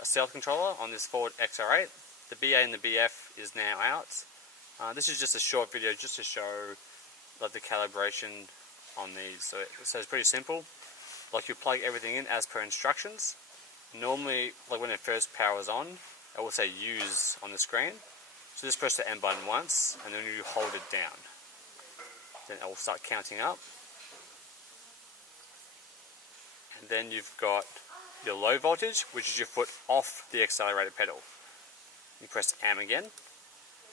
a stealth controller on this Ford XR8. The BA and the BF is now out. This is just a short video just to show like the calibration on these. So it's pretty simple. Like you plug everything in as per instructions. Normally, like when it first powers on, it will say use on the screen. So just press the M button once and then you hold it down. Then it will start counting up. And then you've got your low voltage, which is your foot off the accelerator pedal. You press M again.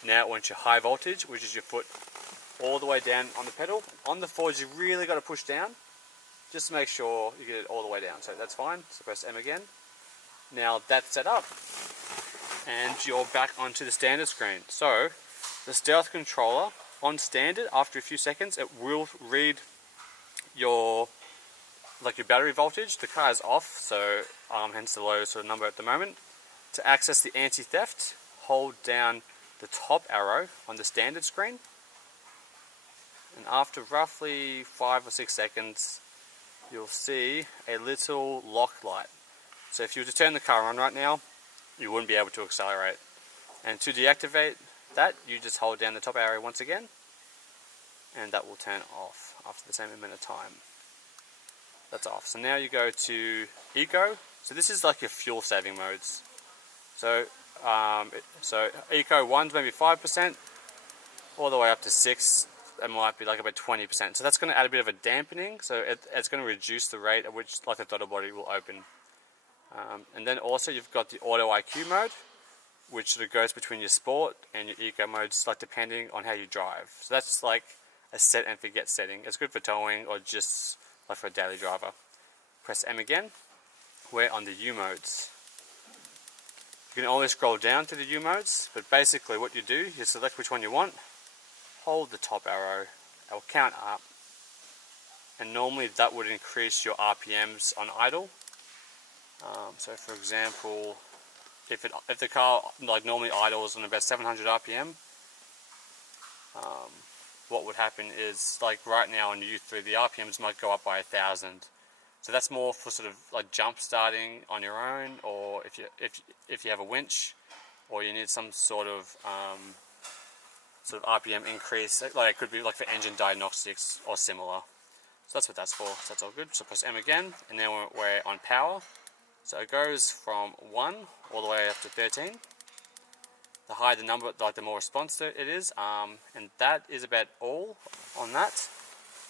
Now it wants your high voltage, which is your foot all the way down on the pedal. On the Fords, you really got to push down, just to make sure you get it all the way down. So that's fine. So press M again. Now that's set up, and you're back onto the standard screen. So the stealth controller on standard, after a few seconds, it will read your battery voltage. The car is off, so hence the low sort of number at the moment. To access the anti-theft, hold down the top arrow on the standard screen, and after roughly 5 or 6 seconds you'll see a little lock light. So if you were to turn the car on right now, you wouldn't be able to accelerate. And to deactivate that, you just hold down the top arrow once again, and that will turn off after the same amount of time. That's off. So now you go to Eco. So this is like your fuel saving modes. So Eco 1's maybe 5%, all the way up to 6, it might be like about 20%. So that's going to add a bit of a dampening, so it's going to reduce the rate at which like the throttle body will open. And then also you've got the Auto IQ mode, which sort of goes between your sport and your eco modes, like depending on how you drive. So that's like a set and forget setting. It's good for towing or just like for a daily driver. Press M again. We're on the U modes. You can always scroll down to the U modes, but basically what you do, you select which one you want, hold the top arrow, it will count up, and normally that would increase your RPMs on idle. So for example, if the car like normally idles on about 700 RPM, what would happen is like right now on U3 the RPMs might go up by 1,000. So that's more for sort of like jump starting on your own, or if you have a winch, or you need some sort of RPM increase. Like it could be like for engine diagnostics or similar. So that's what that's for. So that's all good. So press M again, and then we're on power. So it goes from 1 all the way up to 13. The higher the number, like the more response it is, and that is about all on that.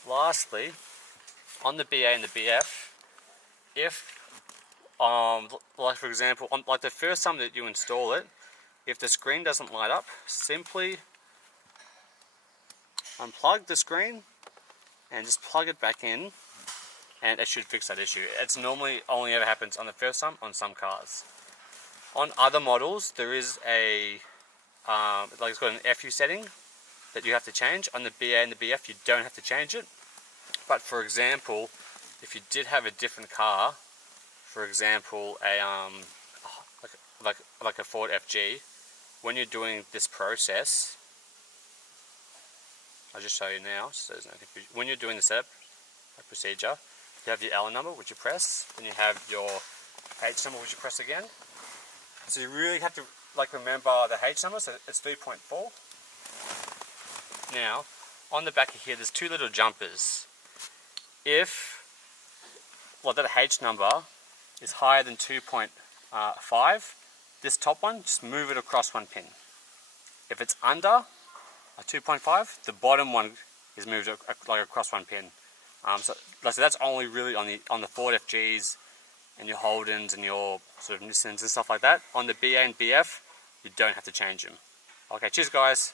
Lastly, on the BA and the BF, if like for example, on like the first time that you install it, if the screen doesn't light up, simply unplug the screen and just plug it back in, and it should fix that issue. It's normally only ever happens on the first time on some cars. On other models, there is a like it's got an FU setting that you have to change. On the BA and the BF, you don't have to change it. But for example, if you did have a different car, for example, like a Ford FG, when you're doing this process, I'll just show you now, so there's no confusion. When you're doing the setup procedure, you have your L number, which you press, then you have your H number, which you press again. So you really have to like remember the H number, so it's 3.4. Now, on the back of here, there's 2 little jumpers. If that H number is higher than 2.5, this top one, just move it across 1 pin. If it's under 2.5, the bottom one is moved like across 1 pin. So that's only really on the Ford FGs and your Holdens and your sort of Nissans and stuff like that. On the BA and BF, you don't have to change them. Okay, cheers guys.